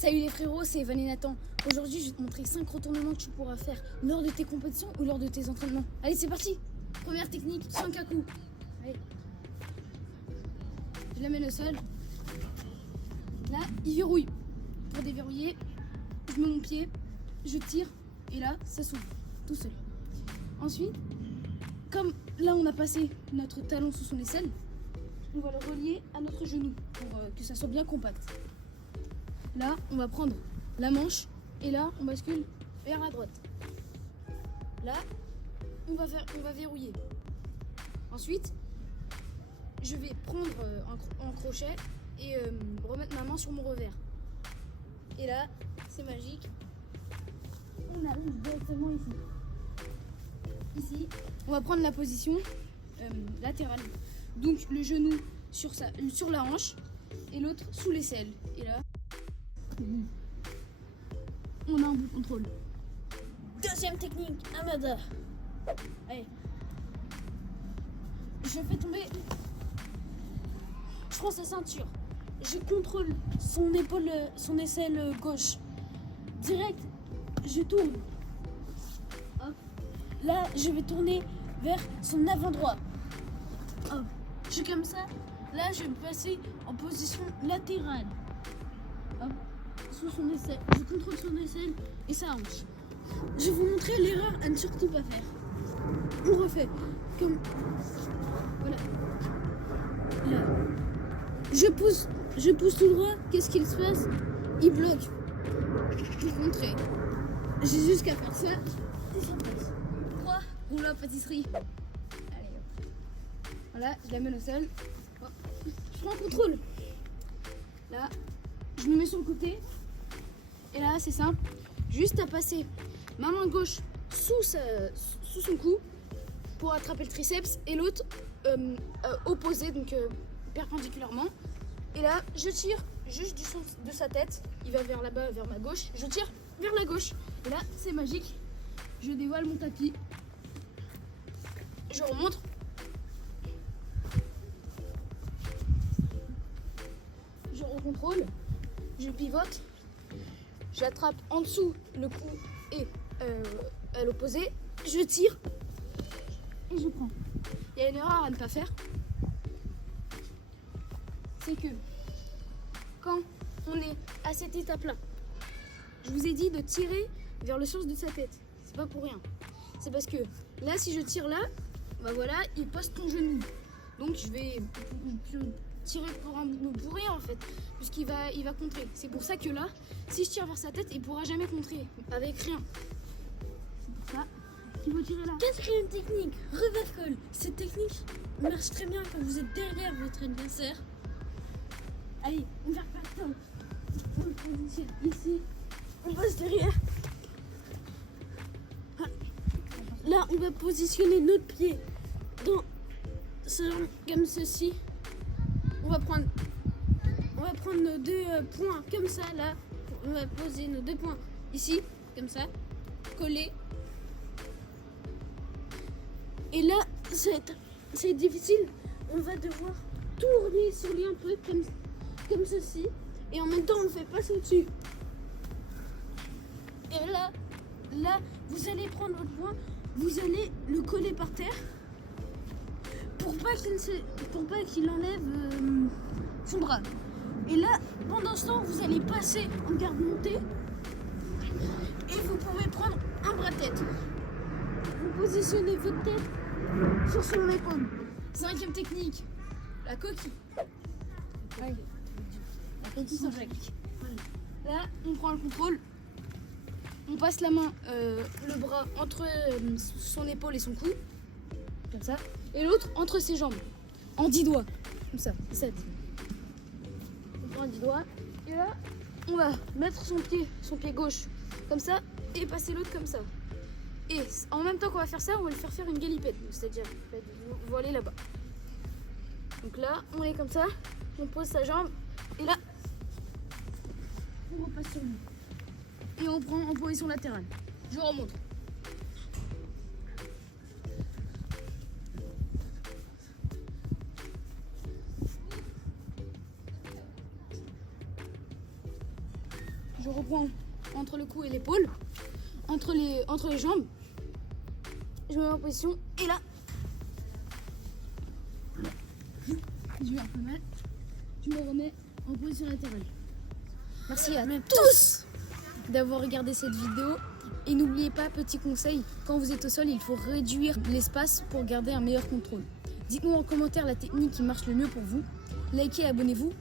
Salut les frérots, c'est Evan et Nathan. Aujourd'hui, je vais te montrer 5 retournements que tu pourras faire lors de tes compétitions ou lors de tes entraînements. Allez, c'est parti. Première technique, Sankaku. Allez. Je l'amène au sol. Là, il verrouille. Pour déverrouiller, je mets mon pied, je tire et là, ça s'ouvre tout seul. Ensuite, comme là, on a passé notre talon sous son aisselle, on va le relier à notre genou pour que ça soit bien compact. Là, on va prendre la manche et là, on bascule vers la droite. Là, on va verrouiller. Ensuite, je vais prendre un crochet et remettre ma main sur mon revers. Et là, c'est magique. On arrive directement ici. Ici, on va prendre la position latérale. Donc le genou sur la hanche et l'autre sous l'aisselle. Et là, on a un bon contrôle. Deuxième technique, Amada. Allez. Je fais tomber. Je prends sa ceinture. Je contrôle son épaule, son aisselle gauche. Direct, je tourne. Hop. Là, je vais tourner vers son avant droit. Hop. Je suis comme ça. Là, je vais me passer en position latérale. Hop. Sous son aisselle. Je contrôle son aisselle et sa hanche. Je vais vous montrer l'erreur à ne surtout pas faire. On refait. Comme. Voilà. Là. Je pousse tout droit. Qu'est-ce qu'il se passe? Il bloque. Pour contrer. J'ai juste qu'à faire ça. Et ça passe. 3. Roule à pâtisserie. Allez hop. Voilà, je l'amène au sol. Hop. Je prends le contrôle. Là, je me mets sur le côté. Et là, c'est simple. Juste à passer ma main gauche sous son cou pour attraper le triceps et l'autre opposé, donc perpendiculairement. Et là, je tire juste du son de sa tête. Il va vers là-bas, vers ma gauche. Je tire vers la gauche. Et là, c'est magique. Je dévoile mon tapis. Je remonte. Je recontrôle. Je pivote. J'attrape en dessous le cou et à l'opposé. Je tire. Et je prends. Il y a une erreur à ne pas faire. C'est que quand on est à cette étape-là, je vous ai dit de tirer vers le sens de sa tête. C'est pas pour rien. C'est parce que là, si je tire là, bah voilà, il poste ton genou. Donc je vais tirer pour rien en fait, puisqu'il va contrer. C'est pour ça que là, si je tire vers sa tête, il pourra jamais contrer avec rien. C'est pour ça qu'il faut tirer là. Quatrième technique, reverse call. Cette technique marche très bien quand vous êtes derrière votre adversaire. Allez, on va faire ça. On le positionne ici. On passe derrière. Là, on va positionner notre pied dans ce genre comme ceci. On va prendre nos deux points comme ça. Là, on va poser nos deux points ici, comme ça, collés. Et là, c'est difficile. On va devoir tourner sur lui un peu comme ceci. Et en même temps, on ne fait pas au-dessus. Et là, vous allez prendre votre point, vous allez le coller par terre pour pas qu'il enlève son bras. Et là, pendant ce temps, vous allez passer en garde montée et vous pouvez prendre un bras-tête. Vous positionnez votre tête sur son épaule. Cinquième technique, la coquille. Ouais. La coquille sans jacque. Là, on prend le contrôle. On passe la main, le bras entre son épaule et son cou, comme ça, et l'autre entre ses jambes, en 10 doigts, comme ça, 7. On prend 10 doigts, et là, on va mettre son pied gauche, comme ça, et passer l'autre comme ça. Et en même temps qu'on va faire ça, on va lui faire une galipette, c'est-à-dire, vous allez là-bas. Donc là, on est comme ça, on pose sa jambe, et là, on repasse sur lui. Et on prend en position latérale. Je vous remonte. Je reprends entre le cou et l'épaule, entre les jambes. Je me mets en position et là, j'ai eu un peu mal. Je me remets en position latérale. Merci à tous d'avoir regardé cette vidéo. Et n'oubliez pas, petit conseil, quand vous êtes au sol, il faut réduire l'espace pour garder un meilleur contrôle. Dites-nous en commentaire la technique qui marche le mieux pour vous. Likez et abonnez-vous.